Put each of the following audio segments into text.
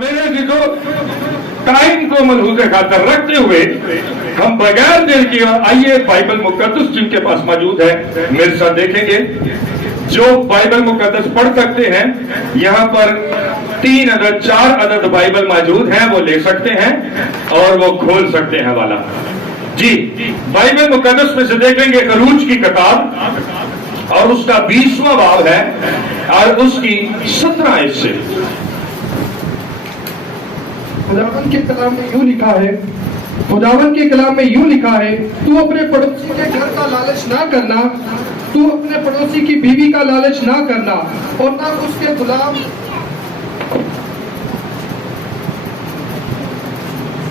मेरे जिसको टाइम को मलहूज़े खातर रखते हुए हम बगैर देर किए आइए बाइबल मुकद्दस जिनके पास मौजूद है मेरे साथ देखेंगे। जो बाइबल मुकद्दस पढ़ सकते हैं यहाँ पर 3 अदद 4 अदद बाइबल मौजूद हैं, वो ले सकते हैं और वो खोल सकते हैं वाला जी। बाइबल मुकद्दस में से देखेंगे खरूज की किताब और उसका 20वां बाब है और उसकी 17 आयत से। खुदावन के कलाम में यूं लिखा है, खुदावन के कलाम में यूं लिखा है, तू अपने पड़ोसी के घर का लालच ना करना, तू अपने पड़ोसी की बीवी का लालच ना करना और ना उसके गुलाम,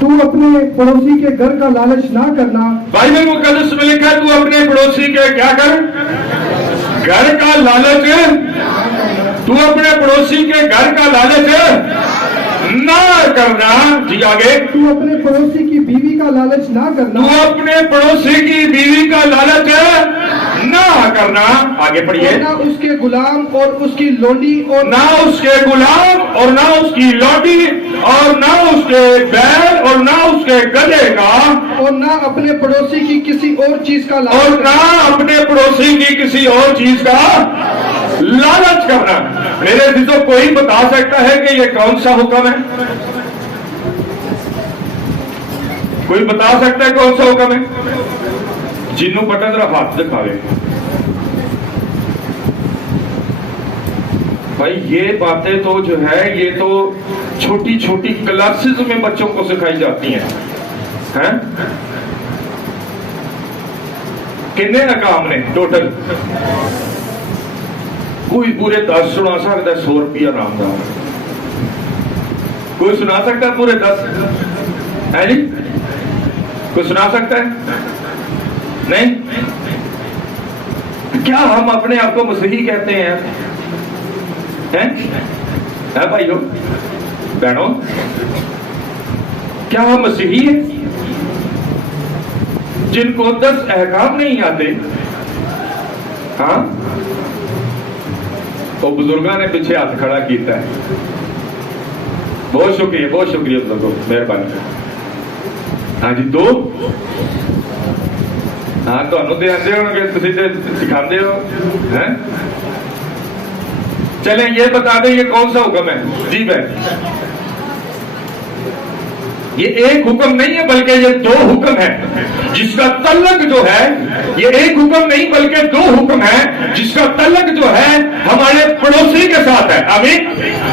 तू अपने पड़ोसी के घर का लालच ना करना। बाइबल मुकद्दस में लिखा है तू अपने पड़ोसी के क्या कर, घर का लालच, तू अपने पड़ोसी के घर का लालच ना करना जी। आगे, तू अपने पड़ोसी की बीवी का लालच ना करना, तू अपने पड़ोसी की बीवी का लालच ना करना। आगे पढ़िए। ना उसके गुलाम और उसकी लोंडी और ना उसके गुलाम और ना उसकी लौटी और ना उसके बैल और ना उसके गधे का और ना अपने पड़ोसी की किसी और चीज का लालच, और ना अपने पड़ोसी की किसी और चीज का लालच करना। मेरे जिसको कोई बता सकता है कि ये कौन सा हुक्म है? कोई बता सकता है कौन सा हुक्म है? जिन्हों पता जरा हाथ दिखावे भाई। ये बातें तो जो है ये तो छोटी छोटी क्लासेस में बच्चों को सिखाई जाती हैं। कितने अकाम ने टोटल? कोई पूरे 10 सुना सकता है, 100 रुपया नाम का कोई सुना सकता है पूरे 10 है जी? कोई सुना सकता है? नहीं? क्या हम अपने आप को मसीही कहते हैं? हैं भाइयों बहनों, क्या हम मसीही हैं जिनको 10 अहकाम नहीं आते? हाँ, तो बुजुर्गों ने पीछे हाथ खड़ा किया है। बहुत शुक्रिया बुजुर्गों, मेहरबानी। हाँ जी, 2 हाँ तो आते होंगे, सिखाते हो हैं। चले ये बता दें ये कौन सा हुक्म है जी बहन? ये एक हुक्म नहीं है बल्कि ये 2 हुक्म है जिसका तल्लक जो है, ये एक हुक्म नहीं बल्कि 2 हुक्म है जिसका तल्लक जो है हमारे पड़ोसी के साथ है। आमीन,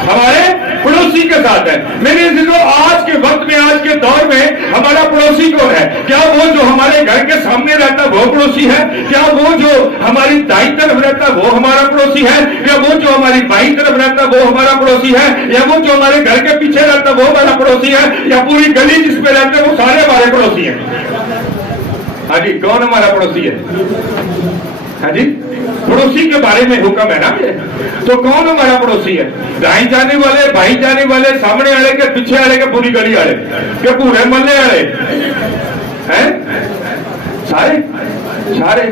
हमारे पड़ोसी के साथ है। मेरे दिलों आज के वक्त में, आज के दौर में हमारा पड़ोसी कौन है? क्या वो जो हमारे घर के सामने रहता है वो पड़ोसी है? क्या वो जो हमारी दाईं तरफ रहता है वो हमारा पड़ोसी है? क्या वो जो हमारी बाईं तरफ रहता है वो हमारा पड़ोसी है? या वो जो हमारे घर के पीछे रहता है वो हमारा पड़ोसी है? या पूरी गली जिसपे रहते हैं वो सारे हमारे पड़ोसी हैं? हाँ जी, कौन हमारा पड़ोसी है? हाँ जी, पड़ोसी के बारे में हुक्म है ना ये। तो कौन हमारा पड़ोसी है? दाईं जाने वाले, बाईं जाने वाले, सामने वाले के, पीछे वाले के, पूरी गली वाले के, पूरे मोहल्ले वाले हैं? सारे सारे।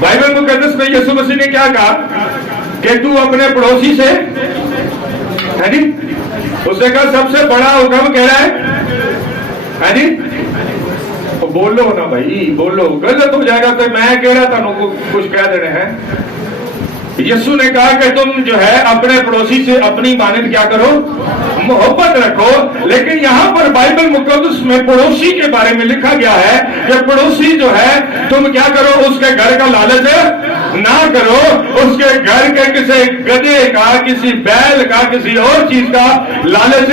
बाइबल मुकद्दस में यीशु मसीह ने क्या कहा कि तू अपने पड़ोसी से, है जी, उसने कहा सबसे बड़ा हुक्म कह रहा है जी। तो बोलो ना भाई, बोलो, गलत हो जाएगा तो मैं कह रहा था कुछ कह देने हैं। यीशु ने कहा कि तुम जो है अपने पड़ोसी से अपनी मानद क्या करो, मोहब्बत रखो। लेकिन यहाँ पर बाइबल मुकद्दस में पड़ोसी के बारे में लिखा गया है कि पड़ोसी जो है तुम क्या करो, उसके घर का लालच ना करो, उसके घर के किसी गधे का, किसी बैल का, किसी और चीज का लालच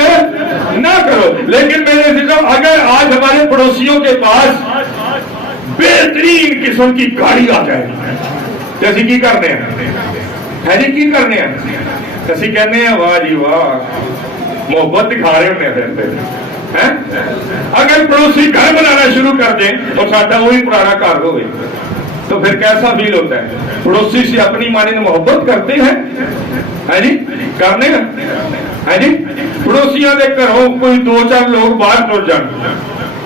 ना करो। लेकिन मेरे दिलों, अगर आज हमारे पड़ोसियों के पास बेहतरीन किस्म की गाड़ी आ जाए, जैसे की करने है जी, की करने हैं जैसे कहने हैं वाह जी वाह, मोहब्बत दिखा रहे होने हैं। अगर पड़ोसी घर बनाना शुरू कर दें और साਡਾ वही पुराना घर हो तो फिर कैसा फील होता है? पड़ोसी से अपनी मानी मोहब्बत करते हैं, है जी, करने है जी। पड़ोसियों के घरों कोई 2-4 लोग बाहर टुर जान,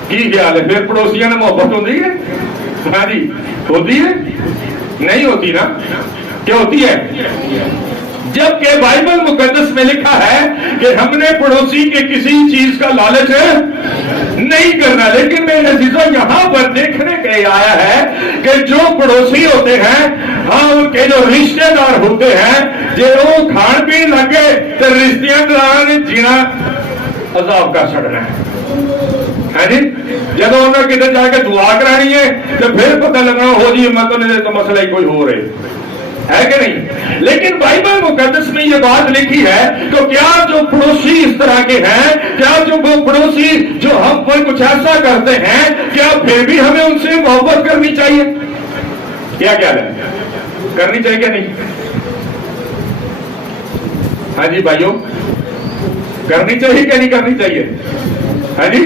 की ख्याल है? फिर पड़ोसियों ने मोहब्बत होती है? हाँ जी, होती है? नहीं होती ना। क्या होती है? جبکہ بائبل مقدس میں لکھا ہے کہ ہم نے پڑوسی کے کسی چیز کا لالچ نہیں کرنا. لیکن میرے عزیزوں یہاں پر دیکھنے کے لیے آیا ہے کہ جو پڑوسی ہوتے ہیں, ہاں ان کے جو رشتے دار ہوتے ہیں, جو وہ کھان پین لگے تو رشتے دار جینا عذاب کا سڑنا ہے جی. جب انہیں کدھر جا کے دعا کرانی ہے تو پھر پتہ لگنا ہو جی مطلب تو مسئلہ ہی کوئی ہو رہے ہے کہ نہیں. لیکن بائبل مقدس میں یہ بات لکھی ہے تو کیا جو پڑوسی اس طرح کے ہیں, کیا جو وہ پڑوسی جو ہم پر کچھ ایسا کرتے ہیں, کیا پھر بھی ہمیں ان سے محبت کرنی چاہیے؟ کیا ہے کرنی چاہیے کہ نہیں؟ ہاں جی بھائیوں, کرنی چاہیے کہ نہیں کرنی چاہیے؟ ہاں جی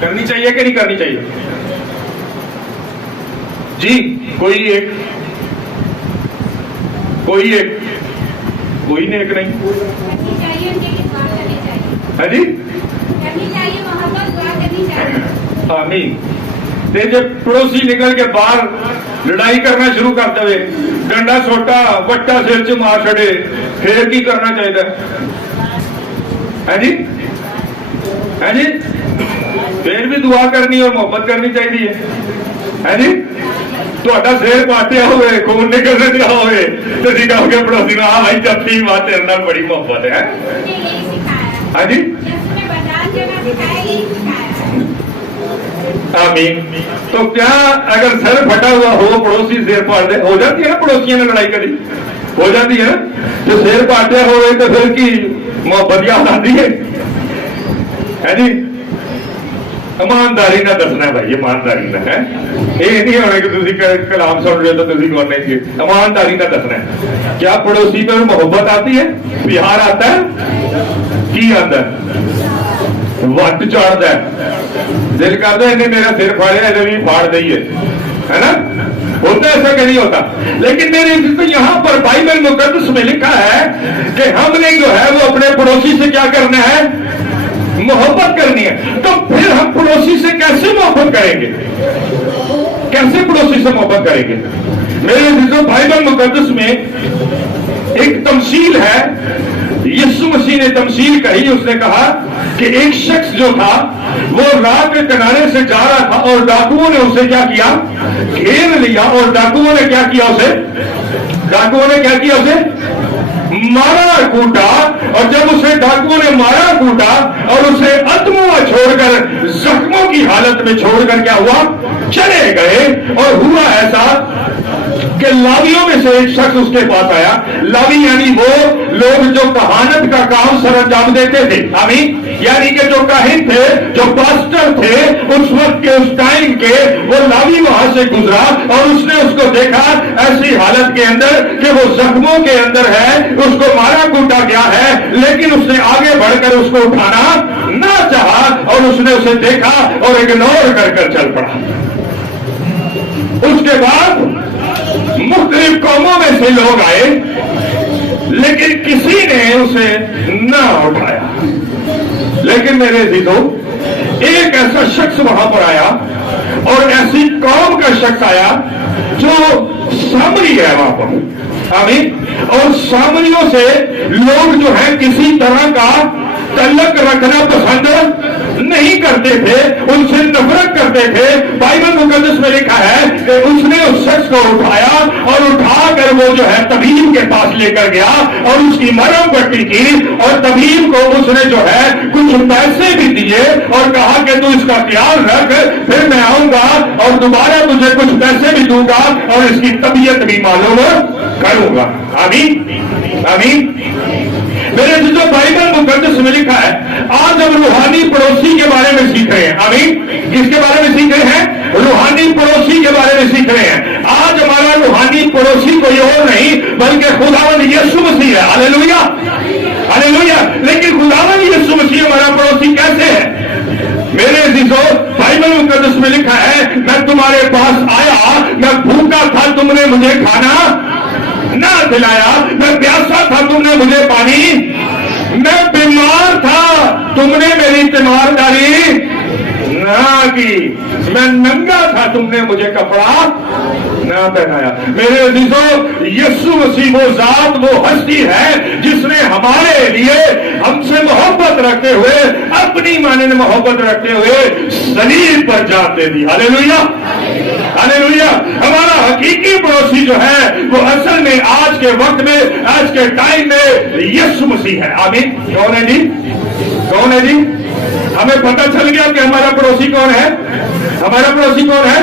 کرنی چاہیے کہ نہیں کرنی چاہیے؟ جی کوئی ایک نہیں. ہاں جی آمین. جب پڑوسی نکل کے باہر لڑائی کرنا شروع کرتے ہوئے, ڈنڈا سوٹا وٹا سر چ مار چھڑے, پھر کی کرنا چاہیے؟ ہاں جی ہاں جی پھر بھی دعا کرنی اور محبت کرنی چاہیے. ہاں جی سر پاٹیا ہوئے, خون نکل دیا ہوئے تو جی کہو گے پڑوسی نے ہاں بھائی جب تھی بات تیرے نال بڑی محبت ہے. ہاں جی آمین. تو کیا اگر سر پھٹا ہوا ہو پڑوسی سر پاٹ دے, ہو جاتی ہے نا پڑوسیوں نے لڑائی کری, ہو جاتی ہے نا, جو سر پاٹیا ہوئے تو پھر کی محبت یاد آتی ہے. ہے جی ایمانداری نہ دسنا بھائی, ایمانداری نہ ہے, یہ نہیں ہونا کہ تسی کلام سن رہے تو تسی کرنے کی, ایمانداری نہ دسنا ہے. کیا پڑوسی پر محبت آتی ہے, پیار آتا ہے, کی آتا ہے, وٹ چڑھتا ہے, دل کرتا ہے انہیں میرا سر پھاڑیا اسے بھی پھاڑ دئیے, ہے نا, ہوتا ایسا کہ نہیں ہوتا. لیکن میرے یہاں پر بائبل مقدس میں لکھا ہے کہ ہم نے جو ہے وہ اپنے پڑوسی سے کیا کرنا ہے, محبت کرنی ہے. تو پھر ہم پڑوسی سے کیسے محبت کریں گے, کیسے پڑوسی سے محبت کریں گے؟ میرے عزیزوں بائبل مقدس میں ایک تمثیل ہے, یسوع مسیح نے تمثیل کہی. اس نے کہا کہ ایک شخص جو تھا وہ راہ کے کنارے سے جا رہا تھا اور ڈاکوؤں نے اسے کیا کیا, گھیر لیا, اور ڈاکوؤں نے کیا کیا اسے مارا کوٹا. اور جب اسے ڈاکوؤں نے مارا کوٹا اور اسے اتموا چھوڑ کر زخموں کی حالت میں چھوڑ کر کیا ہوا, چلے گئے. اور ہوا ایسا کہ لاویوں میں سے ایک شخص اس کے پاس آیا. لاوی یعنی وہ لوگ جو کہانت کا کام سر انجام دیتے تھے. آمین. یعنی کہ جو کاہن تھے, جو پاسٹر تھے اس وقت کے, اس ٹائم کے, وہ لاوی وہاں سے گزرا اور اس نے اس کو دیکھا ایسی حالت کے اندر کہ وہ زخموں کے اندر ہے, اس کو مارا کوٹا گیا ہے, لیکن اس نے آگے بڑھ کر اس کو اٹھانا نہ چاہا اور اس نے اسے دیکھا اور اگنور کر چل پڑا. اس کے بعد مختلف قوموں میں سے لوگ آئے لیکن کسی نے اسے نہ اٹھایا. لیکن میرے عزیزوں ایک ایسا شخص وہاں پر آیا اور ایسی قوم کا شخص آیا جو سامری ہے وہاں پر. آمین. اور سامریوں سے لوگ جو ہیں کسی طرح کا تعلق رکھنا پسند نہیں کرتے تھے, ان سے نفرت کرتے تھے. بائبل مقدس میں لکھا ہے کہ اس نے اس شخص کو اٹھایا اور اٹھا کر وہ جو ہے طبیب کے پاس لے کر گیا اور اس کی مرہم پٹی کی, اور طبیب کو اس نے جو ہے کچھ پیسے بھی دیے اور کہا کہ تو اس کا خیال رکھ, پھر میں آؤں گا اور دوبارہ تجھے کچھ پیسے بھی دوں گا اور اس کی طبیعت بھی معلوم کروں گا. آمین آمین. میرے جو بائبل مقدس میں لکھا ہے آج ہم روحانی پڑوسی کے بارے میں سیکھ رہے ہیں. آمین. کس کے بارے میں سیکھ رہے ہیں؟ روحانی پڑوسی کے بارے میں سیکھ رہے ہیں. آج ہمارا روحانی پڑوسی کوئی اور نہیں بلکہ خداوند یسوع مسیح ہے. ہاللیلویا ہاللیلویا. لیکن خداوند یسوع مسیح ہمارا پڑوسی کیسے ہے؟ میرے عزیزوں بائبل مقدس میں لکھا ہے میں تمہارے پاس آیا, میں بھوکا تھا تم نے مجھے کھانا نہ دلایا, میں پیاسا تھا تم نے مجھے پانی, میں بیمار تھا تم نے میری تیمارداری نہ की, मैं नंगा था तुमने मुझे कपड़ा ना पहनाया। मेरे अजीजों, यीशु मसीह वो जात, वो हस्ती है जिसने हमारे लिए हमसे मोहब्बत रखते हुए, अपनी माने मोहब्बत रखते हुए सलीब पर जान दे दी। Hallelujah, hallelujah. हमारा हकीकी पड़ोसी जो है वो असल में आज के वक्त में, आज के टाइम में यीशु मसीह है। आमीन। कौन है जी? कौन है जी? हमें पता चल गया कि हमारा पड़ोसी कौन है। हमारा पड़ोसी कौन है?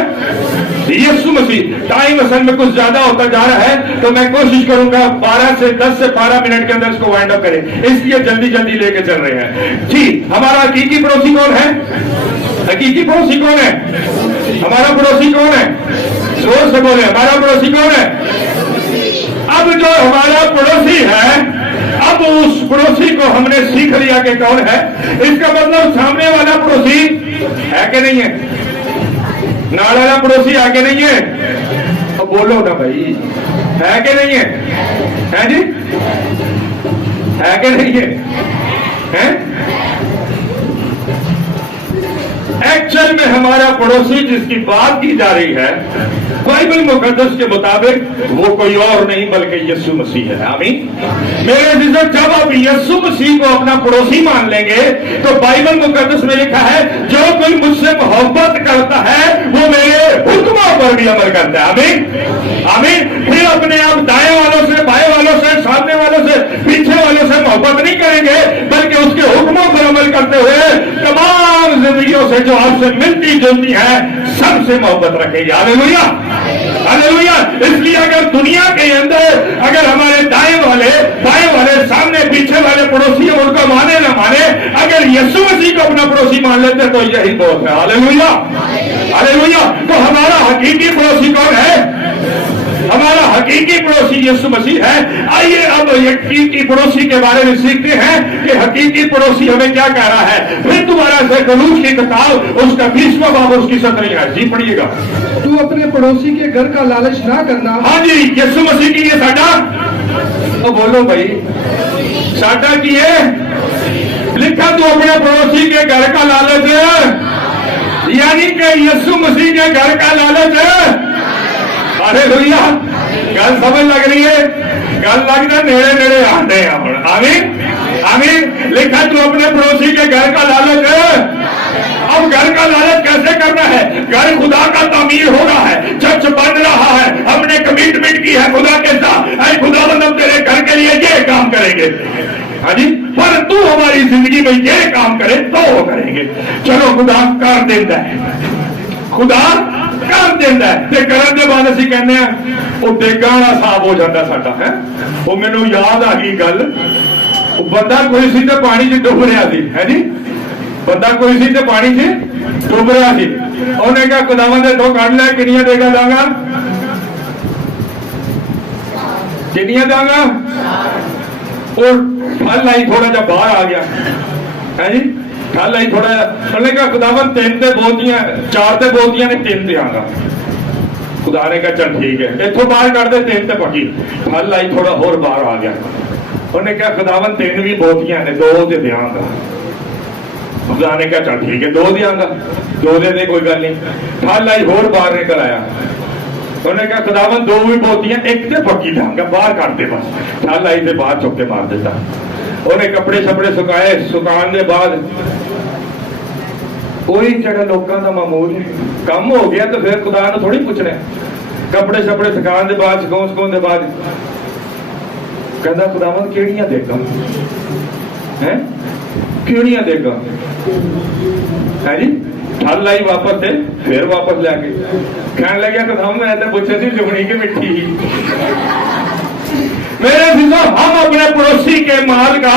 यीशु मसीह। टाइम असल में कुछ ज्यादा होता जा रहा है, तो मैं कोशिश करूंगा 10 से 12 मिनट के अंदर इसको वाइंड अप करें, इसलिए जल्दी जल्दी लेके चल रहे हैं जी। हमारा हकीकी पड़ोसी कौन है? हकीकी पड़ोसी कौन है? हमारा पड़ोसी कौन है? जोर से बोले, हमारा पड़ोसी कौन है? अब जो हमारा पड़ोसी है, अब उस पड़ोसी को हमने सीख लिया कि कौन है। इसका मतलब सामने वाला पड़ोसी है कि नहीं है? नाल वाला पड़ोसी है कि नहीं है? अब बोलो ना भाई, है कि नहीं है? है जी? है कि नहीं है? है? एक्चुअल में हमारा पड़ोसी जिसकी बात की जा रही है बाइबल मुकद्दस के मुताबिक वो कोई और नहीं बल्कि यीशु मसीह है। आमीन। मेरे अजीजों, जब आप यीशु मसीह को अपना पड़ोसी मान लेंगे तो बाइबल मुकद्दस में लिखा है, जो कोई मुझसे मोहब्बत करता है वो मेरे हुक्मों पर भी अमल करता है। आमीन, आमीन। फिर अपने आप दाएं वालों से, बाएं वालों से, सामने वालों से, पीछे वालों से मोहब्बत नहीं करेंगे, बल्कि उसके हुक्मों पर अमल करते हुए तमाम जिंदगियों से जो आपसे मिलती जुलती है सबसे मोहब्बत रखेंगे। Hallelujah, hallelujah. इसलिए अगर दुनिया के अंदर अगर हमारे दाएं वाले, बाएं वाले, सामने पीछे वाले पड़ोसी उनको माने ना माने, अगर यीशु मसीह को अपना पड़ोसी मान लेते तो यही बहुत है। Hallelujah, hallelujah. तो हमारा हकीकी पड़ोसी कौन है? हमारा हकीकी पड़ोसी यीशु मसीह है। आइए अब हकीकी पड़ोसी के बारे में सीखते हैं कि हकीकी पड़ोसी हमें क्या कह रहा है। फिर दोबारा से गलूस की किताब उसका 20वां बाब उसकी 17वीं आयत जी पढ़िएगा। तू अपने पड़ोसी के घर का लालच ना करना। हाँ जी, यीशु मसीह की ये साडा, तो बोलो भाई, साडा की है लिखा, तू अपने पड़ोसी के घर का लालच, यानी कि यीशु मसीह के घर का लालच। अरे भैया, गल समझ लग रही है? गल लगता नेड़े नेड़े आते हैं हम। आमीन, आमीन। लिखा, तू अपने पड़ोसी के घर का लालच है। अब घर का लालच कैसे करना है? घर खुदा का तामीर हो रहा है, चर्च बन रहा है, हमने कमिटमेंट की है खुदा के साथ, ऐ खुदा मतलब तेरे घर के लिए ये काम करेंगे। हाँ जी, पर तू हमारी जिंदगी में ये काम करे तो वो करेंगे। चलो, खुदा कर देता है, खुदा कर देता है। ते करन दे बाद असीं कहने आ वो देगा वाला साफ हो जाता साडा है। वो मैनू याद आ गई गल, बंदा कोई सी ते पानी च डुब रहा सी, है जी। बंदा कोई सी ते पानी च डुब रहा सी। उन्हें कहा, खुदावंद इथों कढ ले, कितनियां देगा दांगा? कितनियां दांगा? और फल आई थोड़ा जा बाहर आ गया, है जी। फल आई थोड़ा, उन्हें कहा, खुदावंद 3 ते बोलतियां, 4 ते बोलतियां ने, 3 ते आगा। खुदा ने कहा, चल ठीक है, इथों बाहर कर दे, 3 ते पकी। फल आई थोड़ा होर बाहर आ गया। उन्हें कहा, खुदावंद 3 भी बोलतियां ने, 2 ते देंगा। खुदा ने कहा, चल ठीक है, 2 देंगा, 2 दे दे, कोई गल नहीं। फल आई होर बाहर निकल आया। उन्हें कहा, खुदावंद 2 भी बोलतियां, 1 ते पकी देंगा, बाहर कर दे बस। फल आई से बाहर चुक के मार देता। उन्हें कपड़े शपड़े सुकाए, सुकाने के बाद कोई जगह लोगों का मामूल कम हो गया, तो फिर खुदा ने थोड़ी पूछना। कपड़े शपड़े सुकाने के बाद, सुकाने के बाद कहता, खुदावंद केड़ियां देगा है, केड़ियां देगा, है जी। फल लाई वापस से, फिर वापस लैके कहने लगे, खुदावंद मैं तो पूछे थी चुगनी की मिट्टी। मेरे अजीजों, हम अपने पड़ोसी के माल का,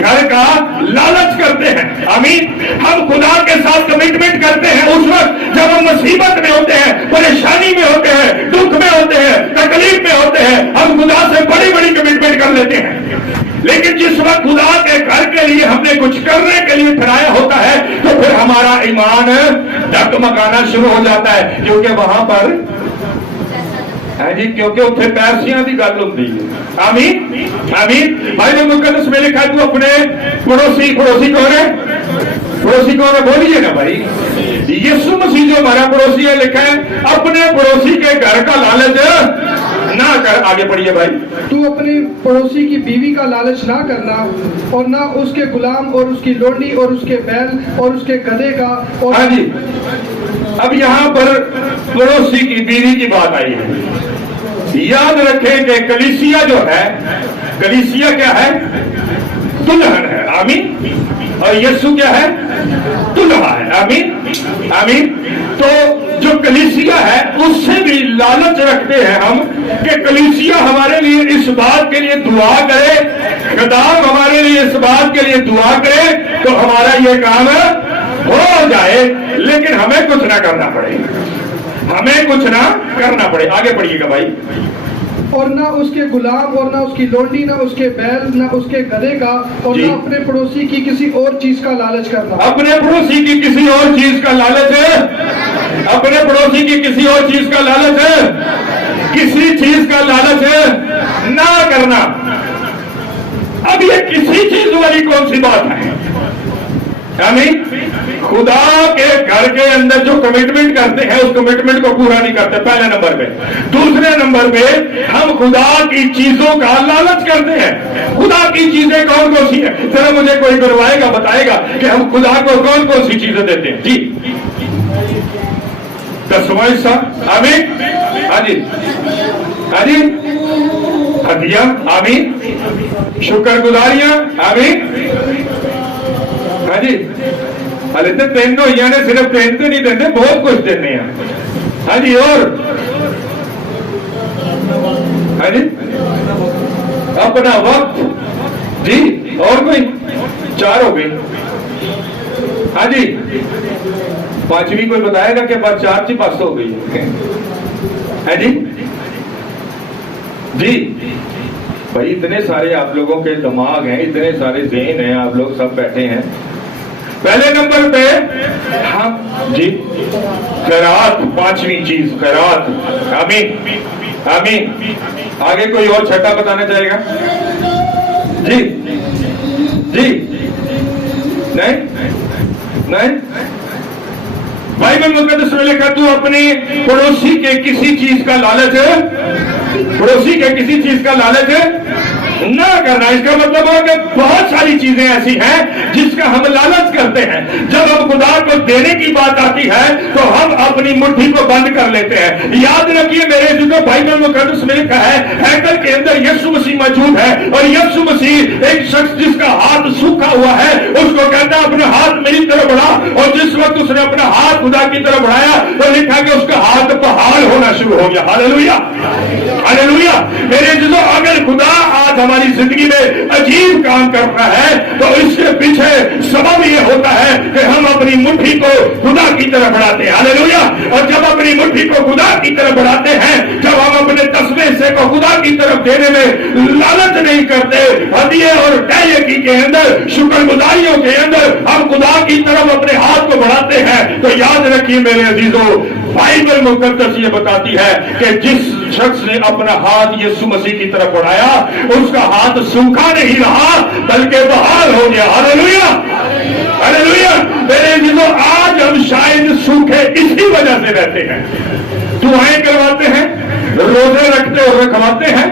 घर का लालच करते हैं। आमीन। हम खुदा के साथ कमिटमेंट करते हैं उस वक्त जब हम मुसीबत में होते हैं, परेशानी में होते हैं, दुख में होते हैं, तकलीफ में होते हैं, हम खुदा से बड़ी बड़ी कमिटमेंट कर लेते हैं। लेकिन जिस वक्त खुदा के घर के लिए हमने कुछ करने के लिए ठहराया होता है, तो फिर हमारा ईमान डगमगाना शुरू हो जाता है, क्योंकि वहां पर है जी, क्योंकि उत्थे पैसियां की गल होती है। आमीन, आमीन। बाइबल मुकद्दस में लिखा है, तू अपने पड़ोसी, पड़ोसी कौन है? पड़ोसी कौन है बोलिए ना भाई, यीशु मसीह जो हमारा पड़ोसी है, लिखा है अपने पड़ोसी के घर का लालच ना कर। आगे पढ़िए भाई। तू अपने पड़ोसी की बीवी का लालच ना करना, और ना उसके गुलाम और उसकी लोंडी और उसके बैल और उसके गधे का। और हाँ जी, अब यहाँ पर पड़ोसी की बीवी की बात आई है। याद रखें कि कलीसिया जो है, कलीसिया क्या है? दुल्हन है। आमीन। और यीशु क्या है? दुल्हा है। आमीन आमीन। तो जो कलीसिया है उससे भी लालच रखते हैं हम कि कलीसिया हमारे लिए इस बात के लिए दुआ करे, खदाम हमारे लिए इस बात के लिए दुआ करे तो हमारा ये काम हो जाए, लेकिन हमें कुछ ना करना पड़े, हमें कुछ ना करना पड़े। आगे पढ़िएगा भाई। और ना उसके गुलाम और ना उसकी लोंडी, ना उसके बैल, ना उसके गधे का, और जी। ना अपने पड़ोसी की किसी और चीज का लालच करना। अपने पड़ोसी की किसी और चीज का लालच है, अपने पड़ोसी की किसी और चीज का लालच है, किसी चीज का लालच है ना करना। अब ये किसी चीज वाली कौन सी बात है? आमीन। खुदा के घर के अंदर जो कमिटमेंट करते हैं उस कमिटमेंट को पूरा नहीं करते, पहले नंबर पे। दूसरे नंबर पे हम खुदा की चीजों का लालच करते हैं। खुदा की चीजें कौन कौन सी है? जरा मुझे कोई करवाएगा, बताएगा कि हम खुदा को कौन कौन सी चीजें देते हैं? जी, 10वां हिस्सा। आमीन। हाँ जी, हाँ जी। हदिया। आमीन। शुक्रगुजारियां। आमीन। हाँ जी। हाले तो तीन हो ने, सिर्फ तीन तो नहीं देते, बहुत कुछ देते हैं। हाँ जी। और हाँ जी, अपना वक्त। जी, और कोई? 4 हो गई। हाँ जी। 5वीं कोई बताएगा कि 4 से 500 हो गई है जी? जी भाई, इतने सारे आप लोगों के दिमाग हैं, इतने सारे ज़हन हैं, आप लोग सब बैठे हैं। पहले नंबर पे हम जी खैरात, 5वीं चीज खैरात। आमीन आमीन। आगे कोई और छठा बताना चाहेगा? जी जी, नहीं नहीं। बाइबल मुकद्दस में लिखा तू अपने पड़ोसी के किसी चीज का लालच है, पड़ोसी के किसी चीज का लालच ना करना। इसका मतलब है कि बहुत सारी चीजें ऐसी हैं जिसका हम लालच करते हैं। जब हम खुदा को देने की बात आती है तो हम अपनी मुट्ठी को बंद कर लेते हैं। याद रखिए मेरे जो बाइबल मुकद्दस में लिखा है, हैकल के अंदर यीशु मसीह मौजूद है, और यीशु मसीह एक शख्स जिसका हाथ सूखा हुआ है उसको कहता है अपना हाथ मेरी तरफ बढ़ा, और जिस वक्त उसने अपना हाथ खुदा की तरफ बढ़ाया तो लिखा कि उसका हाथ पहाड़ होना शुरू हो गया। Hallelujah hallelujah. मेरे जिसो अगर खुदा आज हमारी जिंदगी में अजीब काम करता है तो इसके पीछे सबब ये होता है कि हम अपनी मुट्ठी को खुदा की तरफ बढ़ाते हैं। हालेलुया। और जब अपनी मुट्ठी को खुदा की तरफ बढ़ाते हैं, जब हम अपने 10वें हिस्से को खुदा की तरफ देने में लालच नहीं करते, हदिये और टहयकी के अंदर, शुक्रगुजारियों के अंदर हम खुदा की तरफ अपने हाथ को बढ़ाते हैं, तो याद रखिए मेरे अजीजों, बाइबल मुकद्दस ये बताती है कि जिस शख्स ने अपना हाथ यीशु मसीह की तरफ बढ़ाया उसका हाथ सूखा नहीं रहा बल्कि बहाल हो गया। Hallelujah hallelujah. मेरे अजीजों, आज हम शायद सूखे इसी वजह से रहते हैं। दुआएं करवाते हैं, रोजे रखते और रखवाते हैं,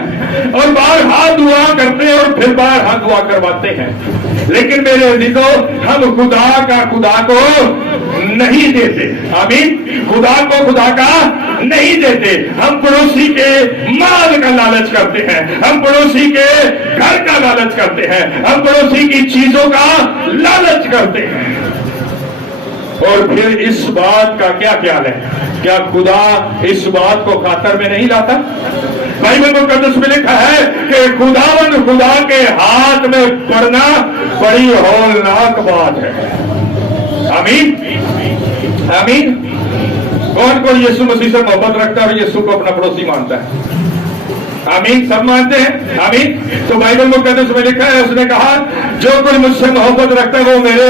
और बार हाथ दुआ करते हैं और फिर बार हाथ दुआ करवाते हैं, लेकिन मेरे अजीजों हम खुदा को नहीं देते। आमीन। खुदा को खुदा का नहीं देते। हम पड़ोसी के माल का लालच करते हैं, हम पड़ोसी के घर का लालच करते हैं, हम पड़ोसी की चीजों का लालच करते हैं। और फिर इस बात का क्या ख्याल है? क्या खुदा इस बात को खातर में नहीं लाता? बाइबल मुकद्दस में लिखा है कि खुदावन खुदा के हाथ में पड़ना बड़ी हौलनाक बात है। आमीन आमीन। कौन कौन यीशु मसीह से मोहब्बत रखता है और यीशु को अपना पड़ोसी मानता है? आमीन। सब मानते हैं? आमीन। तो बाइबल मुकद्दस में लिखा है, उसने कहा जो कोई मुझसे मोहब्बत रखता है वो मेरे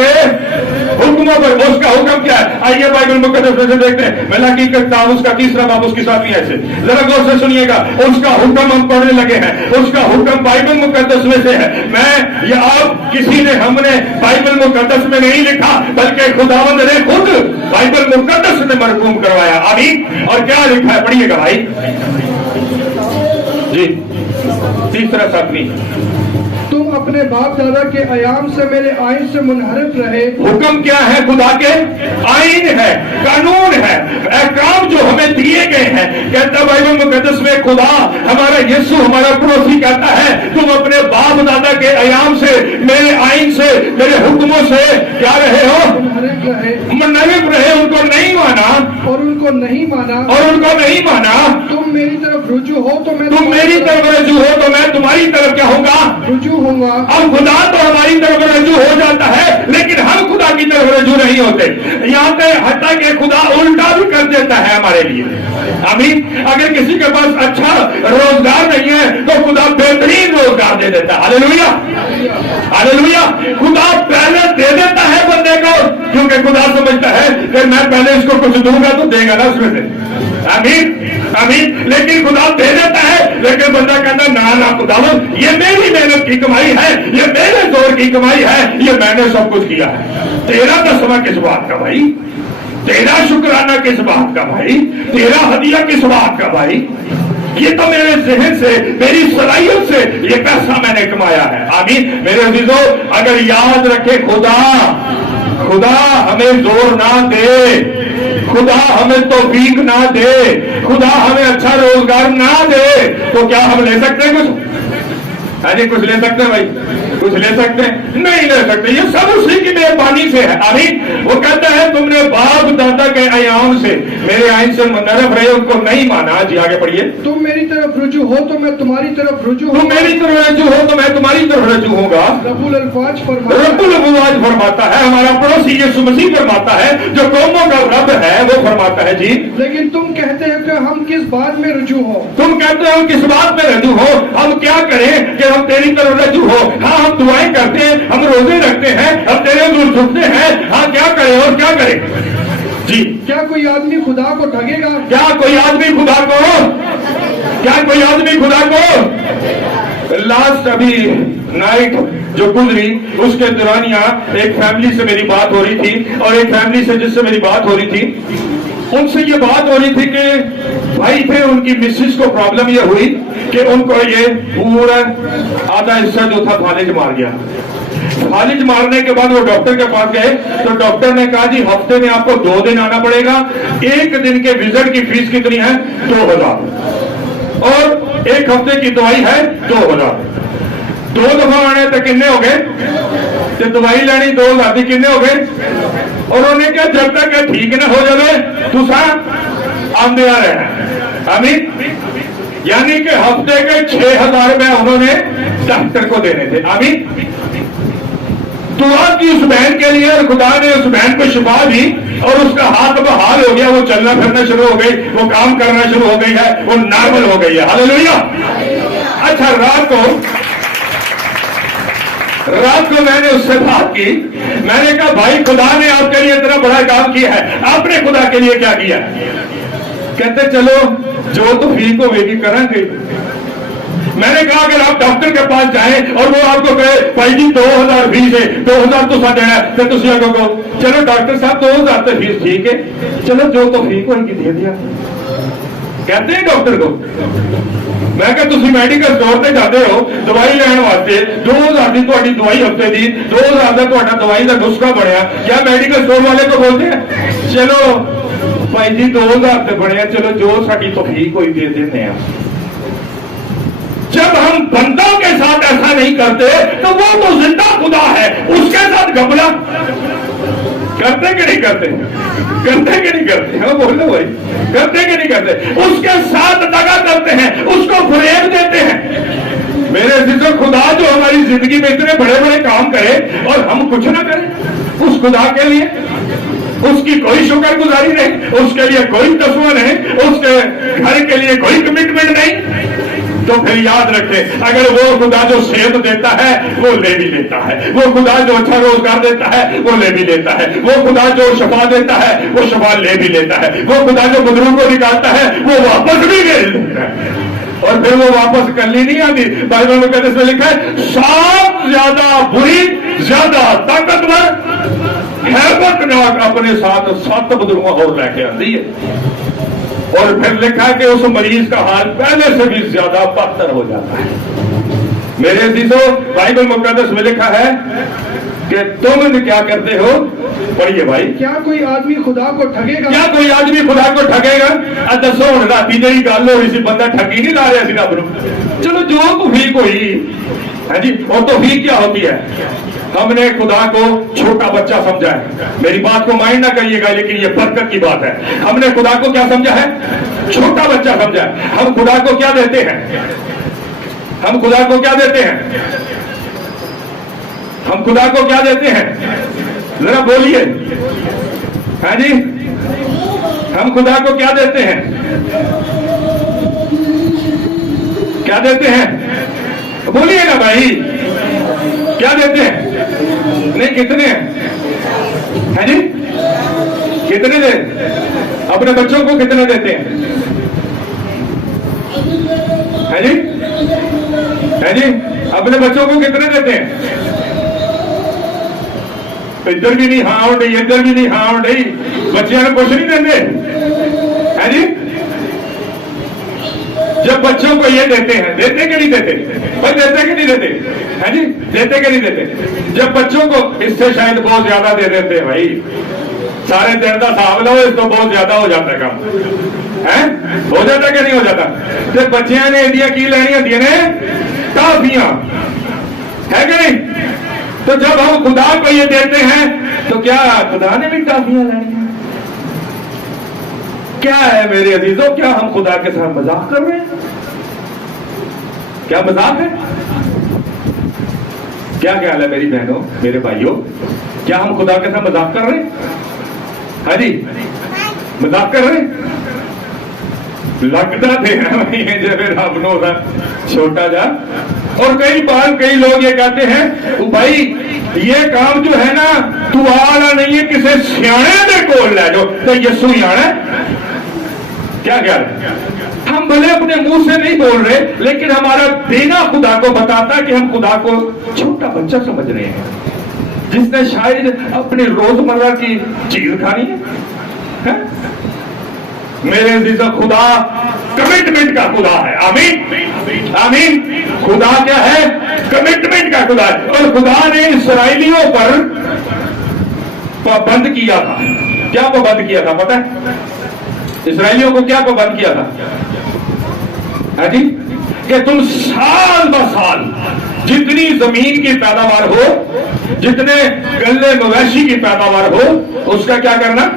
हुक्मों पर। उसका हुक्म क्या है? आइए बाइबल मुकद्दस में देखते हैं, मलाकी का किताब उसका 3 बाब उसकी 7वीं आयत से, जरा गौर से सुनिएगा। उसका हुक्म हम पढ़ने लगे हैं, उसका हुक्म बाइबल मुकद्दस में से है। मैं या आप किसी ने, हमने बाइबल मुकद्दस में नहीं लिखा, बल्कि खुदावंद ने खुद बाइबल मुकद्दस में मरकूम करवाया। आमीन। और क्या लिखा है? पढ़िएगा भाई जी। 3:7। तुम अपने बाप दादा के अयाम से मेरे आइन से मुनहरफ रहे। हुक्म क्या है? खुदा के आइन है, कानून है, अहकाम जो हमें दिए गए हैं। कहता है बाइबल मुकद्दस में, खुदा हमारा यीशु हमारा पड़ोसी कहता है, तुम अपने बाप दादा के अयाम से, मेरे आइन से, मेरे हुक्मों से क्या रहे हो? मुनहरफ रहे। उनको नहीं माना और उनको नहीं माना, और उनको नहीं माना। तुम मेरी तरफ रुजू हो तो मैं, तुम मेरी तरफ रजू हो तो मैं तुम्हारी तरफ क्या होगा? रुजू होऊंगा। अब खुदा तो हमारी तरफ रजू हो जाता है, लेकिन हम खुदा की तरफ रजू नहीं होते। यहाँ पे हटा के खुदा उल्टा भी कर देता है हमारे लिए। आमीन। अगर किसी के पास अच्छा रोजगार नहीं है तो खुदा बेहतरीन रोजगार दे देता है। Hallelujah, hallelujah. खुदा पहले दे देता है बंदे को, क्योंकि खुदा समझता है कि मैं पहले इसको कुछ दूंगा तो देगा ना उसमें से। आमीन, आमीन। लेकिन खुदा दे देता है, लेकिन बंदा कहता है ना ना खुदावंद, ये मेरी मेहनत की कमाई है, ये मेरे जोर की कमाई है, ये मैंने सब कुछ किया है। तेरा तस्मा किस बात का भाई? तेरा शुक्राना किस बात का भाई? तेरा हदिया किस बात का भाई? ये तो मेरे जहन से, मेरी सलाहियत से ये पैसा मैंने कमाया है। आमीन। मेरे अजीजों, अगर याद रखे, खुदा हमें जोर ना दे, खुदा हमें तौफीक ना दे, खुदा हमें अच्छा रोजगार ना दे, तो क्या हम ले सकते हैं कुछ? अरे कुछ ले सकते हैं भाई? कुछ ले सकते हैं? नहीं ले सकते। ये सब उसी की मेहरबानी से है। आमीन। वो कहता है तुमने बाप दादा के अयाम से, मेरे आइन से मुनहरफ रहे, उनको नहीं माना। जी आगे पढ़िए। तुम मेरी तरफ रुजू हो तो मैं तुम्हारी तरफ रुजू हूँ। तुम मेरी तरफ रजू हो तो मैं तुम्हारी तरफ रजू होगा। रब्बुल अल्फाज फरमाता, रब्बुल अल्फाज फरमाता है, हमारा पड़ोसी यीशु मसीह फरमाता है, जो कौमों का रब है वो फरमाता है। जी। लेकिन तुम कहते हो कि हम किस बात में रुजू हो? तुम कहते हो किस बात में रजू हो? हम क्या करें कि हम तेरी तरफ रजू हो? हाँ, हम दुआएं करते हैं, हम रोजे रखते हैं, हम तेरे दूर झुकते हैं। हाँ, क्या करें और क्या करें? जी। क्या कोई आदमी खुदा को ठगेगा? क्या कोई आदमी खुदा को, क्या कोई आदमी खुदा को? लास्ट अभी नाइट जो गुजरी, उसके दौरान यहाँ एक फैमिली से मेरी बात हो रही थी, और एक फैमिली से जिससे मेरी बात हो रही थी, उनसे ये बात हो रही थी कि भाई थे, उनकी मिसेस को प्रॉब्लम ये हुई कि उनको ये पूरा आधा हिस्सा जो था फालिज मार गया। फालिज मारने के बाद वो डॉक्टर के पास गए, तो डॉक्टर ने कहा जी हफ्ते में आपको 2 दिन आना पड़ेगा, 1 दिन के विजिट की फीस कितनी है? 2000, और 1 हफ्ते की दवाई है 2000। 2 दफा आने तक कितने हो गए? तो दवाई लेनी 2000 की कितने हो गए? और उन्होंने क्या, जब तक ठीक न हो जाए तुसा आंदे आ रहे। आमीन। यानी कि हफ्ते के 6000 रुपए उन्होंने डॉक्टर को देने थे। आमीन। दुआ की उस बहन के लिए, और खुदा ने उस बहन को शिफा दी, और उसका हाथ बहाल हो गया, वो चलना फिरना शुरू हो गई, वो काम करना शुरू हो गई है, वो नॉर्मल हो गई है। हालेलुया। अच्छा, रात को मैंने उससे बात की, मैंने कहा भाई खुदा ने आपके लिए इतना बड़ा काम किया है, आपने खुदा के लिए क्या किया? कहते चलो जो तो फीस होगी करेंगे। मैंने कहा अगर आप डॉक्टर के पास जाएं और वो आपको कहे भाई जी 2000 फीस है, 2000 तो सा देना है, तो तुम आगो को चलो डॉक्टर साहब 2000 तो फीस ठीक है, चलो जो तो फीस होगी दे दिया। कहते हैं डॉक्टर को, मैं क्या तुम मेडिकल स्टोर से जाते हो दवाई लेने वास्ते, 2000 की ਤੁਹਾਡੀ दवाई हफ्ते की 2000 का ਤੁਹਾਡਾ दवाई का नुस्खा बनया, क्या मेडिकल स्टोर वाले को बोलते हैं चलो भाई जी 2000 से बनया, चलो जो साड़ी तौफीक कोई दे देते हैं। जब हम बंदों के साथ ऐसा नहीं करते तो वो तो जिंदा खुदा है, उसके साथ घपला करते कि नहीं करते? करते कि नहीं करते? हाँ बोलो भाई, करते कि नहीं करते? उसके साथ दगा करते हैं, उसको फरेब देते हैं। मेरे अजीजों, खुदा जो हमारी जिंदगी में इतने बड़े बड़े काम करे और हम कुछ ना करें उस खुदा के लिए, उसकी कोई शुक्रगुजारी नहीं, उसके लिए कोई तस्वा नहीं, उसके घर के लिए कोई कमिटमेंट नहीं, تو پھر یاد رکھیں اگر وہ خدا جو صحت دیتا ہے وہ لے بھی لیتا ہے، وہ خدا جو اچھا روزگار دیتا ہے وہ لے بھی لیتا ہے، وہ خدا جو شفا دیتا ہے وہ شفا لے بھی لیتا ہے، وہ خدا جو بزرگوں کو نکالتا ہے وہ واپس بھی لے لیتا ہے، اور پھر وہ واپس کرنی نہیں آتی۔ بائبل مقدس میں لکھا ہے 7 زیادہ بری، زیادہ طاقتور، ہیبت ناک اپنے ساتھ 7 بزرگوں اور لے کے آتی ہے، اور پھر لکھا ہے کہ اس مریض کا حال پہلے سے بھی زیادہ بدتر ہو جاتا ہے۔ میرے عزیزو بائبل مقدس میں لکھا ہے کہ تم کیا کرتے ہو، پڑھیے بھائی، کیا کوئی آدمی خدا کو ٹھگے گا؟ کیا کوئی آدمی خدا کو ٹھگے گا؟ دسو ہوں راتی جی گل ہو رہی سی، بندہ ٹھگی نہیں لا رہا سی رب نو، چلو جو توفیق ہوئی ہے جی، اور توفیق کیا ہوتی ہے؟ ہم نے خدا کو چھوٹا بچہ سمجھا ہے، میری بات کو مائنڈ نہ کریے گا لیکن یہ برکت کی بات ہے، ہم نے خدا کو کیا سمجھا ہے؟ چھوٹا بچہ سمجھا ہے۔ ہم خدا کو کیا دیتے ہیں؟ ہم خدا کو کیا دیتے ہیں؟ ہم خدا کو کیا دیتے ہیں؟ ذرا بولیے، ہاں جی، ہم خدا کو کیا دیتے ہیں؟ کیا دیتے ہیں؟ بولیے گا بھائی، کیا دیتے ہیں؟ نہیں کتنے ہیں؟ ہاں جی، کتنے دے؟ اپنے بچوں کو کتنے دیتے ہیں؟ ہے جی، ہے جی، اپنے بچوں کو کتنے دیتے ہیں؟ ادھر بھی نہیں ہاں اڈی، ادھر بھی نہیں ہاں اڈی، بچیاں نے کچھ نہیں دیتے، ہے جی۔ جب بچوں کو یہ دیتے ہیں، دیتے کہ نہیں دیتے بھائی، دیتے کہ نہیں دیتے، ہے جی، دیتے کہ نہیں دیتے؟ جب بچوں کو، اس سے شاید بہت زیادہ دے دیتے ہیں بھائی، سارے دن کا حساب لو، اس تو بہت زیادہ ہو جاتا ہے کام، ہو جاتا کہ نہیں ہو جاتا؟ جب بچیاں نے انڈیا کی لینی ہوتی ہیں ٹافیاں، ہے کہ نہیں؟ تو جب ہم خدا کو یہ دیتے ہیں تو کیا خدا نے بھی ٹافیاں لینی ہیں؟ کیا ہے میرے عزیزوں، کیا ہم خدا کے ساتھ مذاق کر رہے ہیں؟ کیا مذاق ہے؟ کیا خیال ہے میری بہنوں، میرے بھائیوں، کیا ہم خدا کے ساتھ مذاق کر رہے ہیں؟ ہاں جی، مذاق کر رہے ہیں؟ لگتا تھے جب رب نو چھوٹا جا، اور کئی بار کئی لوگ یہ کہتے ہیں بھائی یہ کام جو ہے نا تو آنا نہیں ہے، کسی سیانے دے کول لے جاؤ تو یسو ہی آنا ہے۔ کیا خیال ہے؟ ہم بھلے اپنے منہ سے نہیں بول رہے لیکن ہمارا دینا خدا کو بتاتا ہے کہ ہم خدا کو چھوٹا بچہ سمجھ رہے ہیں جس نے شاید اپنے روزمرہ کی چیز کھانی ہے۔ میرے عزیزہ خدا کمٹمنٹ کا خدا ہے، آمین آمین۔ خدا کیا ہے؟ کمٹمنٹ کا خدا ہے، اور خدا نے اسرائیلیوں پر پابند کیا تھا۔ کیا پابند کیا تھا پتہ ہے؟ اسرائیلیوں کو کیا پابند کیا تھا؟ ہاں جی، کہ تم سال بہ سال جتنی زمین کی پیداوار ہو، جتنے گلے مویشی کی پیداوار ہو، اس کا کیا کرنا؟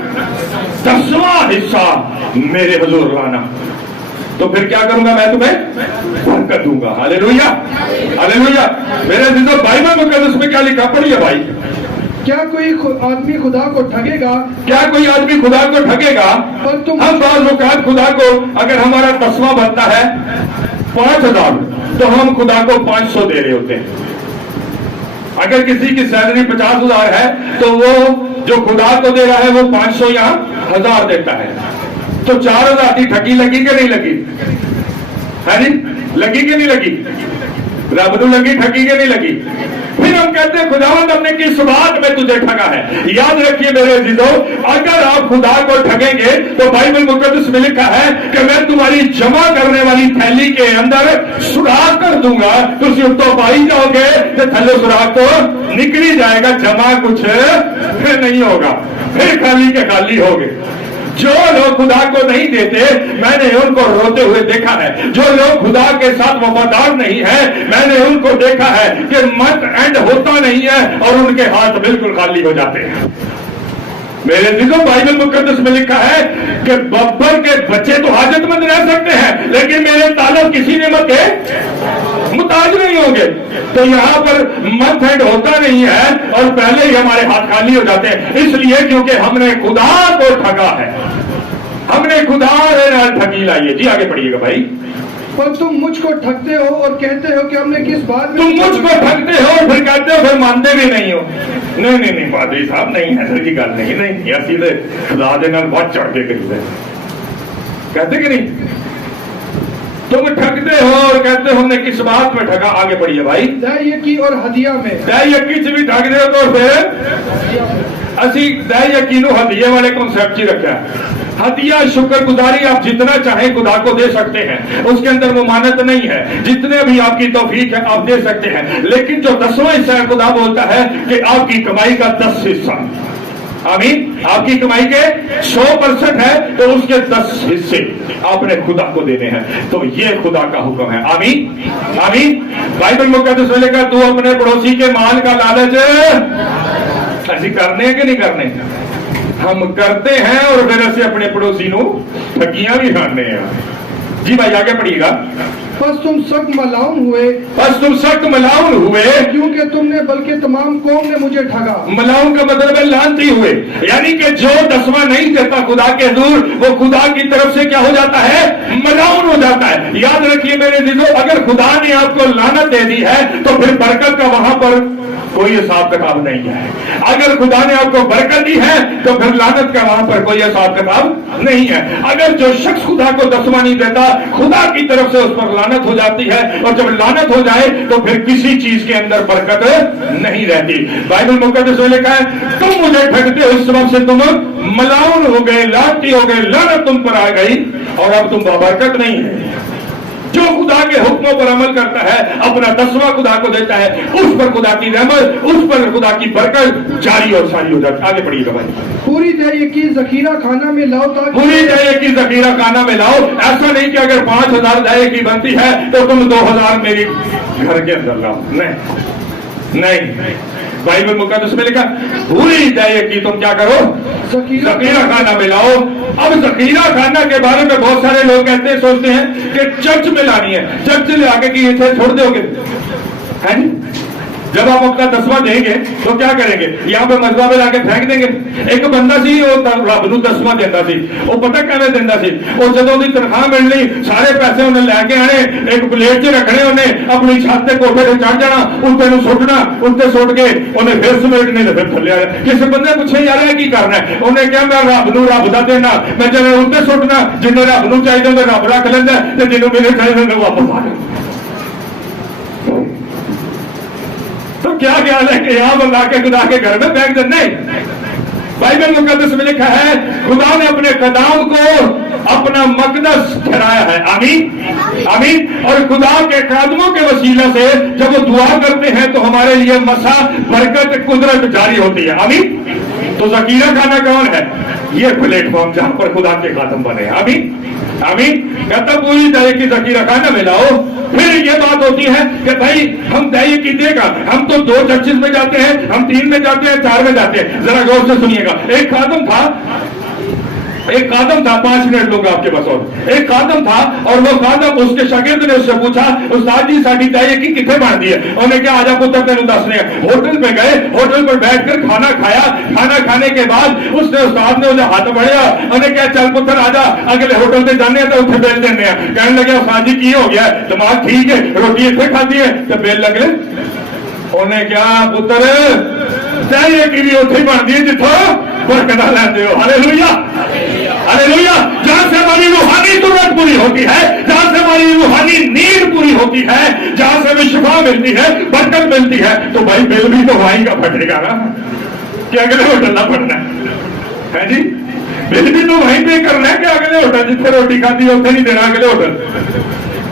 10واں حصہ میرے حضور لانا۔ تو پھر کیا کروں گا؟ میں تمہیں برکت دوں گا۔ ہاللیلویا ہاللیلویا۔ میرے عزیزو بائبل مقدس میں کیا لکھا؟ پڑھیے بھائی، کیا کوئی آدمی خدا کو ٹھگے گا؟ کیا کوئی آدمی خدا کو ٹھگے گا؟ ہم بعض اوقات خدا کو، اگر ہمارا 10واں بنتا ہے 5000 تو ہم خدا کو 500 دے رہے ہوتے ہیں۔ اگر کسی کی سیلری 50,000 ہے تو وہ جو خدا کو دے رہا ہے وہ 500 یا 1000 دیتا ہے، تو 4000 کی ٹھگی لگی کہ نہیں لگی؟ ہے جی، لگی کہ نہیں لگی؟ رب نو لگی ٹھگی کہ نہیں لگی؟ پھر ہم کہتے ہیں خداوند ہم نے کس بات میں تجھے ٹھگا ہے؟ یاد رکھیے میرے عزیزو، اگر آپ خدا کو ٹھگیں گے تو بائبل مقدس میں لکھا ہے کہ میں تمہاری جمع کرنے والی تھیلی کے اندر سوراخ کر دوں گا، تم تو پائی جاؤ گے کہ تھلے سوراخ تو نکلی جائے گا، جمع کچھ پھر نہیں ہوگا، پھر خالی کے خالی ہوگے۔ جو لوگ خدا کو نہیں دیتے میں نے ان کو روتے ہوئے دیکھا ہے، جو لوگ خدا کے ساتھ وفادار نہیں ہیں میں نے ان کو دیکھا ہے کہ منتھ اینڈ ہوتا نہیں ہے اور ان کے ہاتھ بالکل خالی ہو جاتے ہیں۔ میرے عزیزو بائبل مقدس میں لکھا ہے کہ ببر کے بچے تو حاجت مند رہ سکتے ہیں لیکن میرے تعلق کسی نعمت کے محتاج نہیں ہوں گے۔ تو یہاں پر منتھ اینڈ ہوتا نہیں ہے اور پہلے ہی ہمارے ہاتھ خالی ہو جاتے ہیں، اس لیے کیونکہ ہم نے خدا کو ٹھگا ہے، ہم نے خدا ٹھگی لائی ہے۔ جی آگے پڑھیے گا بھائی، पर तुम मुझको ठगते हो और कहते हो कि हमने किस बात तुम में मुझको ठगते हो और फिर कहते हो, फिर मानते भी नहीं हो। नहीं पादरी साहब, नहीं ऐसी की गल नहीं असी तो खुदा दे नाल बहुत चढ़ के करीदा, कहते कि नहीं? तुम ठगते हो और कहते हो हमने किस बात में ठगा। आगे पढ़िए भाई। दया यकी और हदिया में, दया यकी च भी ठगदे हो तो फिर असी दया यकी नूं हदिये वाले कॉन्सेप्ट ही रखा। हदिया शुक्रगुजारी आप जितना चाहें खुदा को दे सकते हैं, उसके अंदर मुमानत नहीं है। जितने भी आपकी तौफीक है आप दे सकते हैं, लेकिन जो 10वां हिस्सा है खुदा बोलता है कि आपकी कमाई का 10 हिस्सा, आमीन, आपकी कमाई के 100% है तो उसके 10 हिस्से आपने खुदा को देने हैं। तो ये खुदा का हुक्म है। आमीन आमीन। बाइबल मुकद्दस में लिखा, तू अपने पड़ोसी के माल का लालच ऐसी करने है कि नहीं करने? हम करते हैं और फिर ऐसे अपने पड़ोसी को ठगियां भी खाने हैं। जी भाई आगे पढ़िएगा। बस तुम सख्त मलाउन हुए, बस तुम सख्त मलाउन हुए, क्योंकि तुमने बल्कि तमाम कौम ने मुझे ठगा। मलाउन का मतलब है लानती हुए, यानी कि जो 10वां नहीं देता खुदा के हजूर, वो खुदा की तरफ से क्या हो जाता है? मलाउन हो जाता है। याद रखिए मेरे दिलों, अगर खुदा ने आपको लानत दे दी है तो फिर बरकत का वहां पर कोई हिसाब किताब नहीं है। अगर खुदा ने आपको बरकत दी है तो फिर लानत का वहां पर कोई हिसाब किताब नहीं है। अगर जो शख्स खुदा को 10वां नहीं देता, खुदा की तरफ से उस पर लानत हो जाती है, और जब लानत हो जाए तो फिर किसी चीज के अंदर बरकत नहीं रहती। बाइबल मुकद्दस में लिखा है, तुम मुझे ठगते हो, इस सबब से तुम मलाउन हो गए, लानती हो गए, लानत तुम पर आ गई और अब तुम बरकत नहीं है। जो खुदा के हुक्मों पर अमल करता है, अपना 10वां खुदा को देता है, उस पर खुदा की रहमत, उस पर खुदा की बरकत जारी और सारी हो जाती। आगे पढ़िएगा भाई। पूरी दया की जखीरा खाना में लाओ, ताकि पूरी दया की जखीरा खाना में लाओ। ऐसा नहीं कि अगर 5000 दया की बनती है तो तुम 2000 मेरी घर के अंदर लाओ। नहीं, बाइबल मुकद्दस में लिखा, पूरी दया की तुम क्या करो? जखीरा खाना में लाओ। अब जखीरा खाना के बारे में बहुत सारे लोग कहते हैं, सोचते हैं कि चर्च में लानी है, चर्च ले आके कि इसे छोड़ दोगे, है नहीं? जब आप अपना 10वां देंगे तो क्या करेंगे? यहाँ पे मजबा में लाके फेंक देंगे। एक बंदा सी रब नूं 10वां देंदा सी, वो पता किवें देंदा सी? और जदों दी तनख्वाह मिलनी, सारे पैसे उन्हें लैके आने, एक प्लेट च रखने, उन्हें अपनी छत ते कोठे ते चढ़ जाना, उत्ते नूं सुटना, उत्ते सुट के उन्हें फिर समेटने ते फिर थल्ले आ जाना। किसी बंदे पूछे यार ये की करना है? उन्हें कहा मैं रब नूं रब दा देना, मैं जिन्हें उत्ते सुटना, जिन्हें रब नूं चाहिए उन्हें रब रख लैंदा, ते जिन्हें मेरे चाहिए उन्हें वापस आ जाना। तो क्या ख्याल है कि यहां बंदा के खुदा के घर में फेंक दे? नहीं, बाइबल मुकद्दस में लिखा है, खुदा ने अपने कदम को अपना मकदस ठहराया है। आमीन आमीन। और खुदा के कदमों के वसीला से जब वो दुआ करते हैं तो हमारे लिए मसा, बरकत, कुदरत जारी होती है। आमीन। तो जखीरा खाना कौन है? ये प्लेटफॉर्म जहां पर खुदा के कदम बने। आमीन आमीन। कहता पूरी दया की जखीरा खाना में लाओ। फिर ये बात होती है कि भाई हम दया की देगा, हम तो 2 चर्चेज में जाते हैं, हम 3 में जाते हैं, 4 में जाते हैं। जरा गौर से सुनिएगा। एक खादम था, 5 मिनट लूंगा आपके पास। और एक खादम था, और वो खादम, उसके शागिर्द ने उससे पूछा, उस्ताद जी साडी दया की कितने बनती है? उन्हें क्या, आजा पुत्र तेनू दसने। होटल पे गए, होटल पर बैठकर खाना खाया। खाना खाने के बाद उसने, उस्ताद ने उन्हें हाथ बढ़िया, उन्हें क्या, चल पुत्र आजा अगले होटल से जाने तो उठे बिल देने। कहने लगे उस्ताद जी की हो गया? दिमाग ठीक है, रोटी इतने खाती है तो बिल लगे। उन्हें क्या, पुत्र दया की भी उठे बनती है जिथों बरकत लेते हो। Hallelujah hallelujah. जहां से हमारी रूहानी जरूरत पूरी होती है, जहां से हमारी रूहानी नीड पूरी होती है, जहां से हमें शिफा मिलती है, बरकत मिलती है, तो भाई बिल भी तो वहीं का फटेगा ना, कि अगले होटल ना फटना है जी। बिल भी तो वहीं पे करना है कि अगले होटल जिथे रोटी खाती है उसे नहीं देना अगले होटल।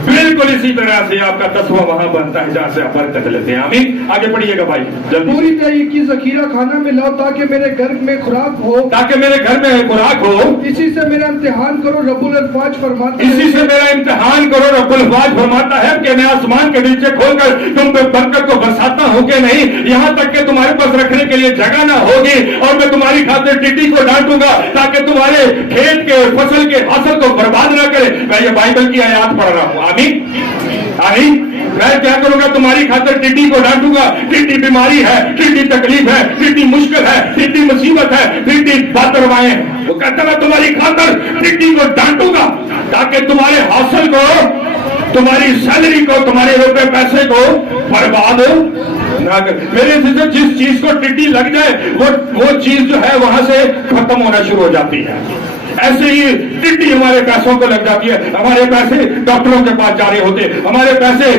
बिल्कुल इसी तरह से आपका 10वां वहां बनता है जहां से आप बरकत लेते हैं। आमीन। आगे पढ़िएगा भाई जल्दी। पूरी दया की जखीरा खाना में लाओ, ताकि मेरे घर में खुराक हो, ताकि मेरे घर में खुराक हो। इसी से मेरा इम्तिहान करो, रब्बुल अल्फाज फरमाता है। इसी से मेरा इम्तिहान करो, रब्बुल अल्फाज फरमाता है कि मैं आसमान के नीचे खोलकर तुम पे बरकत को बरसाता हूं कि नहीं, यहां तक कि तुम्हारे पास रखने के लिए जगह ना होगी, और मैं तुम्हारी खातिर टिड्डी को डांटूंगा ताकि तुम्हारे खेत के फसल के हासिल को बर्बाद ना करे। मैं ये बाइबल की आयत पढ़ रहा हूं। आमीन आमीन। मैं क्या करूंगा? तुम्हारी खातिर टिड्डी को डांटूंगा। टिड्डी बीमारी है, टिड्डी तकलीफ है, टिड्डी मुश्किल है, टिड्डी मुसीबत है, टिड्डी बातरवाएं हैं। वो कहता मैं तुम्हारी खातिर टिड्डी को डांटूंगा ताकि तुम्हारे हासिल को तुम्हारी सैलरी को, तुम्हारे रुपए पैसे को बर्बाद ना कर। मेरे से जिस चीज को टिड्डी लग जाए वो चीज जो है वहां से खत्म होना शुरू हो जाती है। ऐसे ही टिड्डी हमारे पैसों को लग जाती है। हमारे पैसे डॉक्टरों के पास जा रहे होते, हमारे पैसे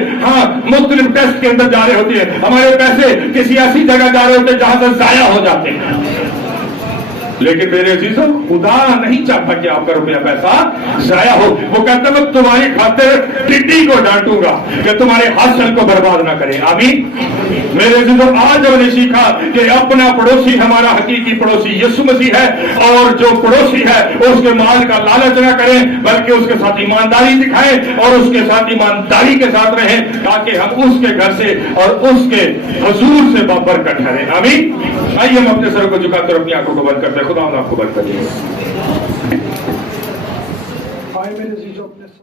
मुख्तलिफ टेस्ट के अंदर जा रहे होते हैं, हमारे पैसे किसी ऐसी जगह जा रहे होते जहां से जाया हो जाते हैं। लेकिन मेरे अजीजों, खुदा नहीं चाहता कि आपका रुपया पैसा जाया हो। वो कहता है मैं तुम्हारी खातिर टिड्डी को डांटूंगा कि तुम्हारे हासिल को बर्बाद ना करें। आमीन। मेरे अजीजों, आज हमने सीखा कि अपना पड़ोसी हमारा हकीकी पड़ोसी यीशु मसीह है, और जो पड़ोसी है उसके माल का लालच ना करें बल्कि उसके साथ ईमानदारी दिखाएं और उसके साथ ईमानदारी के साथ रहें, ताकि हम उसके घर से और उसके हुजूर से बरकत ठहरें। आमीन। आइए हम अपने सर को झुकाकर अपनी आंखों को बंद करते हैं। खुदा आपको बरकत दे। आए मेरे अजीजों, अपने